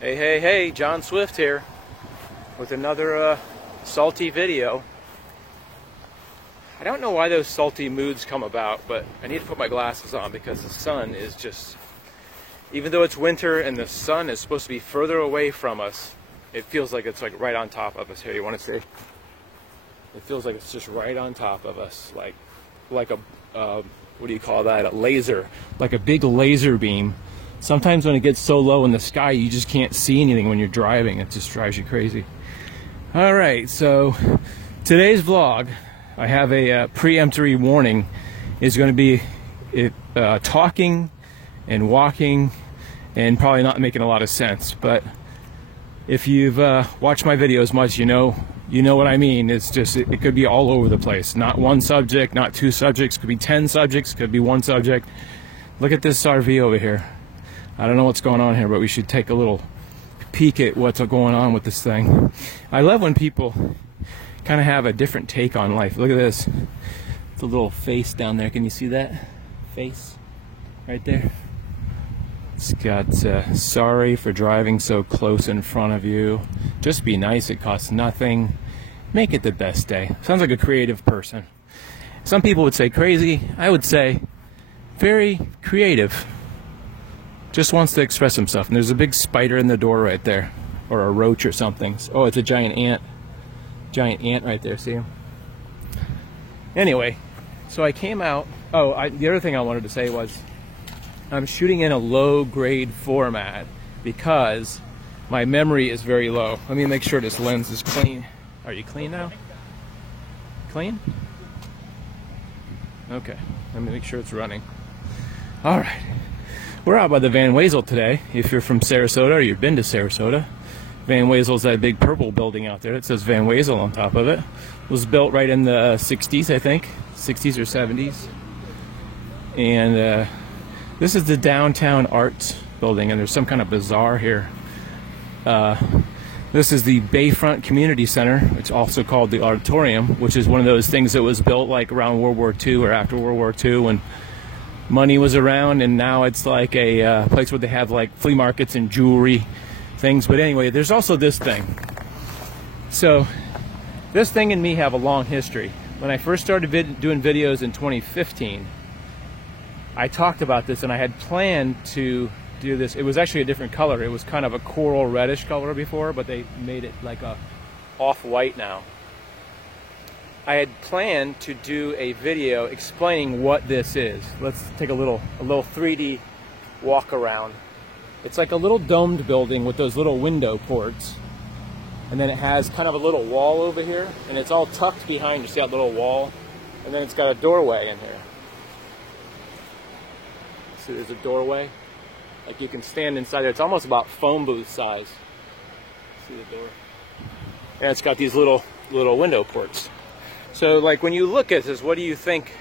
Hey, hey, hey, John Swift here with another salty video. I don't know why those salty moods come about, but I need to put my glasses on because the sun is just, even though it's winter and the sun is supposed to be further away from us, it feels like it's like right on top of us. Here, you want to see? It feels like it's just right on top of us, like a, what do you call that? A laser, like a big laser beam. Sometimes when it gets so low in the sky, you just can't see anything when you're driving. It just drives you crazy. All right, so today's vlog, I have a preemptory warning, is going to be talking and walking and probably not making a lot of sense. But if you've watched my videos much, you know what I mean. It's just, it could be all over the place. Not one subject, not two subjects, could be 10 subjects, could be one subject. Look at this RV over here. I don't know what's going on here, but we should take a little peek at what's going on with this thing. I love when people kind of have a different take on life. Look at this. It's a little face down there. Can you see that face right there? It's got sorry for driving so close in front of you. Just be nice. It costs nothing. Make it the best day. Sounds like a creative person. Some people would say crazy. I would say very creative. Just wants to express himself. And there's a big spider in the door right there, or a roach or something. Oh, it's a giant ant. Giant ant right there. See him? Anyway, so I came out. Oh, the other thing I wanted to say was I'm shooting in a low grade format because my memory is very low. Let me make sure this lens is clean. Are you clean now? Clean? Okay. Let me make sure it's running. All right. We're out by the Van Wezel today. If you're from Sarasota or you've been to Sarasota, Van Wezel's that big purple building out there. It says Van Wezel on top of it. It was built right in the 60s, I think. 60s or 70s. And this is the Downtown Arts building, and there's some kind of bazaar here. This is the Bayfront Community Center, which is also called the Auditorium, which is one of those things that was built like around World War II or after World War II when money was around, and now it's like a place where they have like flea markets and jewelry things. But anyway, there's also this thing. So this thing and me have a long history. When I first started doing videos in 2015, I talked about this, and I had planned to do this. It was actually a different color. It was kind of a coral reddish color before, but they made it like a off-white now. I had planned to do a video explaining what this is. Let's take a little 3D walk around. It's like a little domed building with those little window ports. And then it has kind of a little wall over here, and it's all tucked behind. You see that little wall? And then it's got a doorway in here. See, there's a doorway. Like you can stand inside there. It's almost about phone booth size. See the door? And it's got these little window ports. So, like, when you look at this, what do you think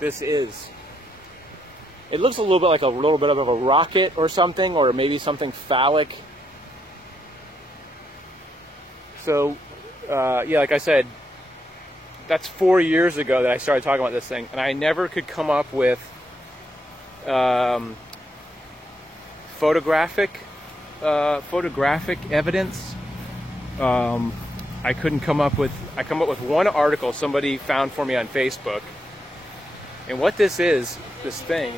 this is? It looks a little bit like a little bit of a rocket or something, or maybe something phallic. So, yeah, like I said, that's 4 years ago that I started talking about this thing, and I never could come up with photographic evidence. I come up with one article somebody found for me on Facebook, and what this thing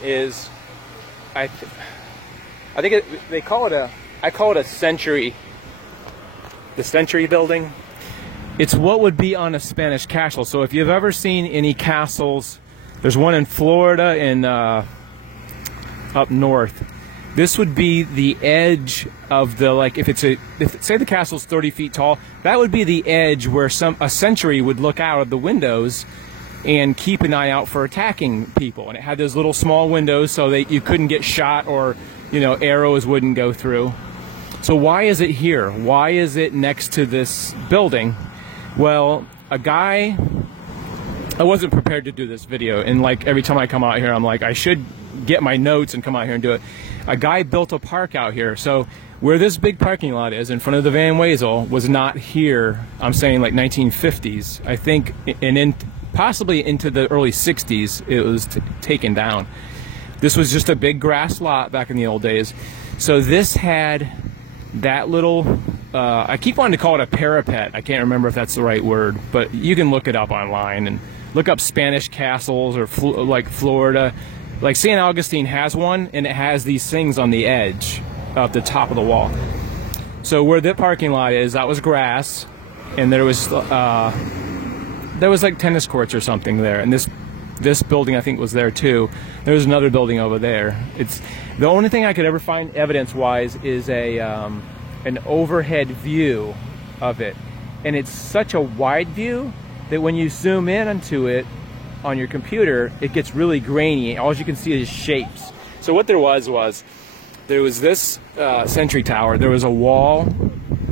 is I think they call it I call it a Century, the Century building. It's what would be on a Spanish castle. So if you've ever seen any castles, there's one in Florida and up north. This would be the edge of the, like, if say the castle's 30 feet tall, that would be the edge where a sentry would look out of the windows and keep an eye out for attacking people. And it had those little small windows so that you couldn't get shot, or, you know, arrows wouldn't go through. So why is it here? Why is it next to this building? Well, I wasn't prepared to do this video, and like every time I come out here, I'm like, I should get my notes and come out here and do it. A guy built a park out here. So where this big parking lot is in front of the Van Wezel was not here. I'm saying like 1950s, I think, and possibly into the early 60s, it was taken down. This was just a big grass lot back in the old days. So this had that little, I keep wanting to call it a parapet. I can't remember if that's the right word, but you can look it up online and look up Spanish castles or like Florida. Like St. Augustine has one, and it has these things on the edge of the top of the wall. So where the parking lot is, that was grass, and there was like tennis courts or something there, and this building I think was there too. There was another building over there. It's the only thing I could ever find evidence-wise is an overhead view of it, and it's such a wide view that when you zoom in onto it on your computer, it gets really grainy. All you can see is shapes. So what there was there was this sentry tower. There was a wall.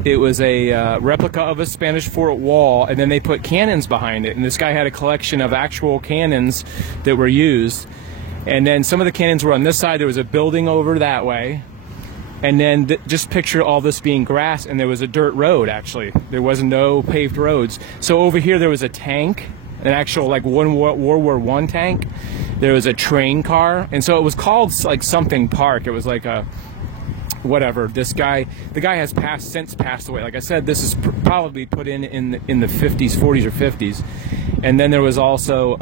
It was a replica of a Spanish fort wall, and then they put cannons behind it. And this guy had a collection of actual cannons that were used. And then some of the cannons were on this side. There was a building over that way. And then just picture all this being grass, and there was a dirt road, actually. There was no paved roads. So over here there was a tank, an actual like World War I tank. There was a train car, and so it was called like something park. It was like a whatever. This guy, the guy has since passed away. Like I said, this is probably put in the 50s, 40s or 50s. And then there was also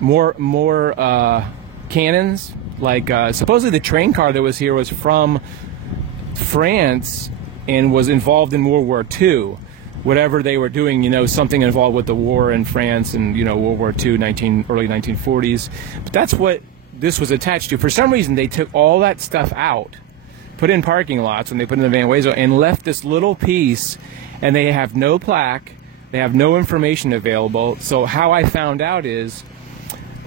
more cannons. Like supposedly the train car that was here was from France and was involved in World War II. Whatever they were doing, you know, something involved with the war in France and, you know, World War II, early 1940s. But that's what this was attached to. For some reason, they took all that stuff out, put in parking lots when they put in the Van Wezo, and left this little piece, and they have no plaque, they have no information available. So how I found out is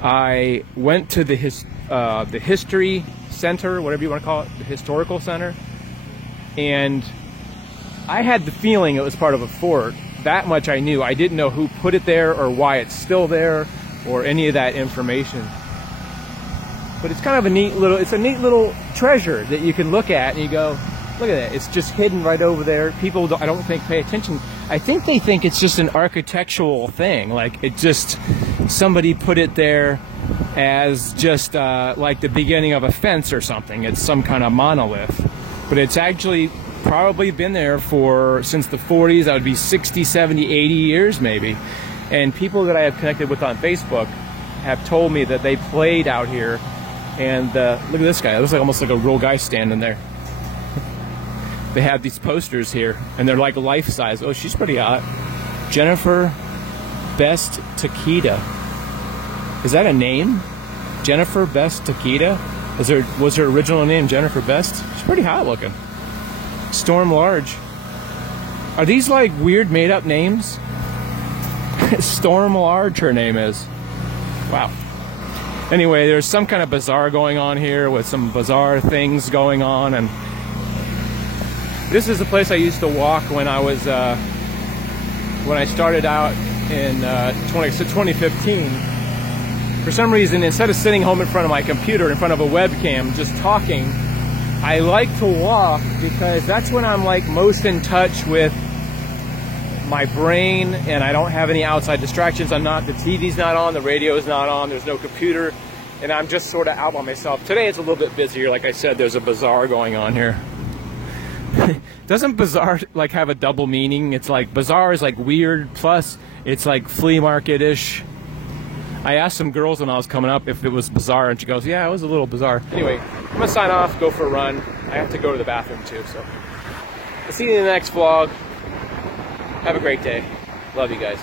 I went to the history center, whatever you want to call it, the historical center, and I had the feeling it was part of a fort. That much I knew. I didn't know who put it there or why it's still there or any of that information. But it's kind of a neat little treasure that you can look at and you go, look at that. It's just hidden right over there. People, I don't think, pay attention. I think they think it's just an architectural thing. Like it just, somebody put it there as just like the beginning of a fence or something. It's some kind of monolith. But it's actually probably been there since the 40s. That would be 60, 70, 80 years maybe. And people that I have connected with on Facebook have told me that they played out here. And look at this guy. It looks like almost like a real guy standing there. They have these posters here, and they're like life size. Oh, she's pretty hot. Jennifer Best Takeda. Is that a name? Jennifer Best Takeda? Was her original name Jennifer Best? She's pretty hot looking. Storm Large. Are these like weird made up names? Storm Large her name is. Wow. Anyway, there's some kind of bazaar going on here with some bizarre things going on, and this is the place I used to walk when I was when I started out in 2015. For some reason, instead of sitting home in front of my computer in front of a webcam just talking, I like to walk because that's when I'm like most in touch with my brain and I don't have any outside distractions. The TV's not on, the radio's not on, there's no computer, and I'm just sort of out by myself. Today it's a little bit busier. Like I said, there's a bazaar going on here. Doesn't bazaar like have a double meaning? It's like bazaar is like weird, plus it's like flea market-ish. I asked some girls when I was coming up if it was bizarre, and she goes, yeah, it was a little bizarre. Anyway, I'm gonna sign off, go for a run. I have to go to the bathroom too, so I'll see you in the next vlog. Have a great day. Love you guys.